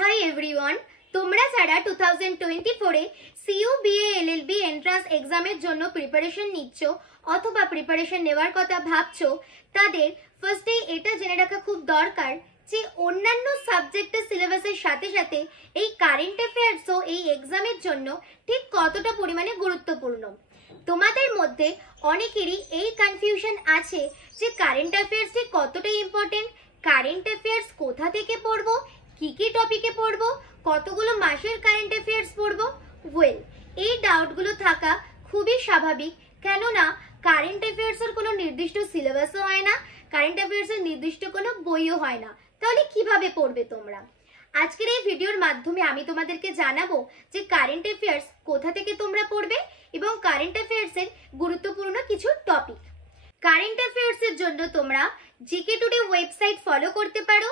Hi everyone, তোমরা যারা 2024 CU BA LLB entrance এক্সামের জন্য প্রিপারেশন নিচ্ছ অথবা প্রিপারেশন নেওয়ার কথা ভাবছো, তাদের ফার্স্টে এটা জেনে রাখা খুব দরকার যে অন্যান্য সাবজেক্টের সিলেবাসের সাথে সাথে এই কারেন্ট অ্যাফেয়ার্সও এই এক্সামের জন্য ঠিক কতটা পরিমাণে গুরুত্বপূর্ণ। তোমাদের মধ্যে অনেকেরই এই কনফিউশন আছে যে কারেন্ট অ্যাফেয়ার্স ঠিক কতটা ইম্পর্টেন্ট, কারেন্ট অ্যাফেয়ার্স কোথা থেকে পড়বো, কি কি টপিকে পড়বো, কতগুলো মাসের কারেন্ট অ্যাফেয়ার্স পড়বো। ওয়েল, এই ডাউটগুলো থাকা খুবই স্বাভাবিক, কেননা কারেন্ট অ্যাফেয়ার্সের কোনো নির্দিষ্ট সিলেবাসও হয় না, কারেন্ট অ্যাফেয়ার্সের নির্দিষ্ট কোনো বইও হয় না। তাহলে কিভাবে পড়বে তোমরা? আজকের এই ভিডিওর মাধ্যমে আমি তোমাদেরকে জানাবো যে কারেন্ট অ্যাফেয়ার্স কোথা থেকে তোমরা পড়বে এবং কারেন্ট অ্যাফেয়ার্সের গুরুত্বপূর্ণ কিছু টপিক। কারেন্ট অ্যাফেয়ার্সের জন্য তোমরা জিকে টুডে ওয়েবসাইট ফলো করতে পারো,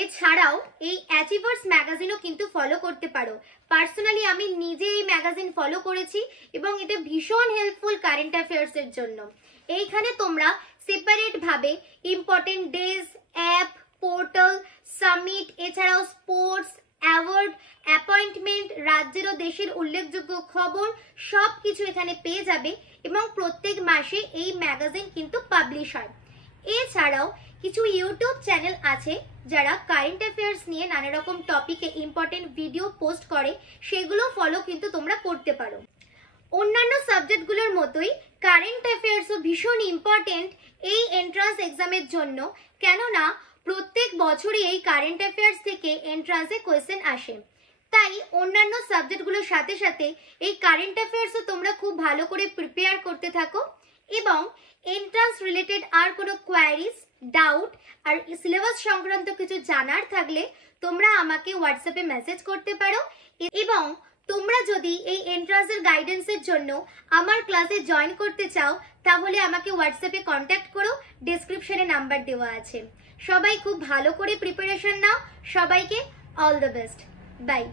এছাড়াও এই অ্যাচিভার্স ম্যাগাজিনও কিন্তু ফলো করতে পারো। পার্সোনালি আমি নিজে এই ম্যাগাজিন ফলো করেছি এবং এটা ভীষণ হেল্পফুল কারেন্ট অ্যাফেয়ার্সের জন্য। এইখানে তোমরা সেপারেট ভাবে important days, app, portal, summit, এছাড়াও স্পোর্টস, অ্যাওয়ার্ড, অ্যাপয়েন্টমেন্ট, রাজ্যের ও দেশের উল্লেখযোগ্য খবর সব কিছু এখানে পেয়ে যাবে এবং প্রত্যেক মাসে এই ম্যাগাজিন কিন্তু পাবলিশ হয়। এছাড়াও কিছু ইউটিউব চ্যানেল আছে যারা কারেন্ট অ্যাফেয়ার্স নিয়ে নানা রকম টপিকে ইম্পর্টেন্ট ভিডিও পোস্ট করে, সেগুলো ফলো কিন্তু তোমরা করতে পারো। অন্যান্য সাবজেক্টগুলোর মতোই কারেন্ট অ্যাফেয়ার্সও ভীষণ ইম্পর্টেন্ট এই এন্ট্রান্স এক্সামের জন্য, কেননা প্রত্যেক বছরই এই কারেন্ট অ্যাফেয়ার্স থেকে এন্ট্রান্সে কোয়েশ্চেন আসে। তাই অন্যান্য সাবজেক্টগুলোর সাথে সাথে এই কারেন্ট অ্যাফেয়ার্সও তোমরা খুব ভালো করে প্রিপেয়ার করতে থাকো এবং এন্ট্রান্স রিলেটেড আর কোনো কোয়ারিজ, ডাউট আর সিলেবাস সংক্রান্ত কিছু জানার থাকলে তোমরা আমাকে হোয়াটসঅ্যাপে মেসেজ করতে পারো। এবং তোমরা যদি এই এন্ট্রান্সের গাইডেন্সের জন্য আমার ক্লাসে জয়েন করতে চাও তাহলে আমাকে হোয়াটসঅ্যাপে কন্ট্যাক্ট করো, ডেসক্রিপশনে নাম্বার দেওয়া আছে। সবাই খুব ভালো করে প্রিপারেশন নাও, সবাইকে অল দ্য বেস্ট, বাই।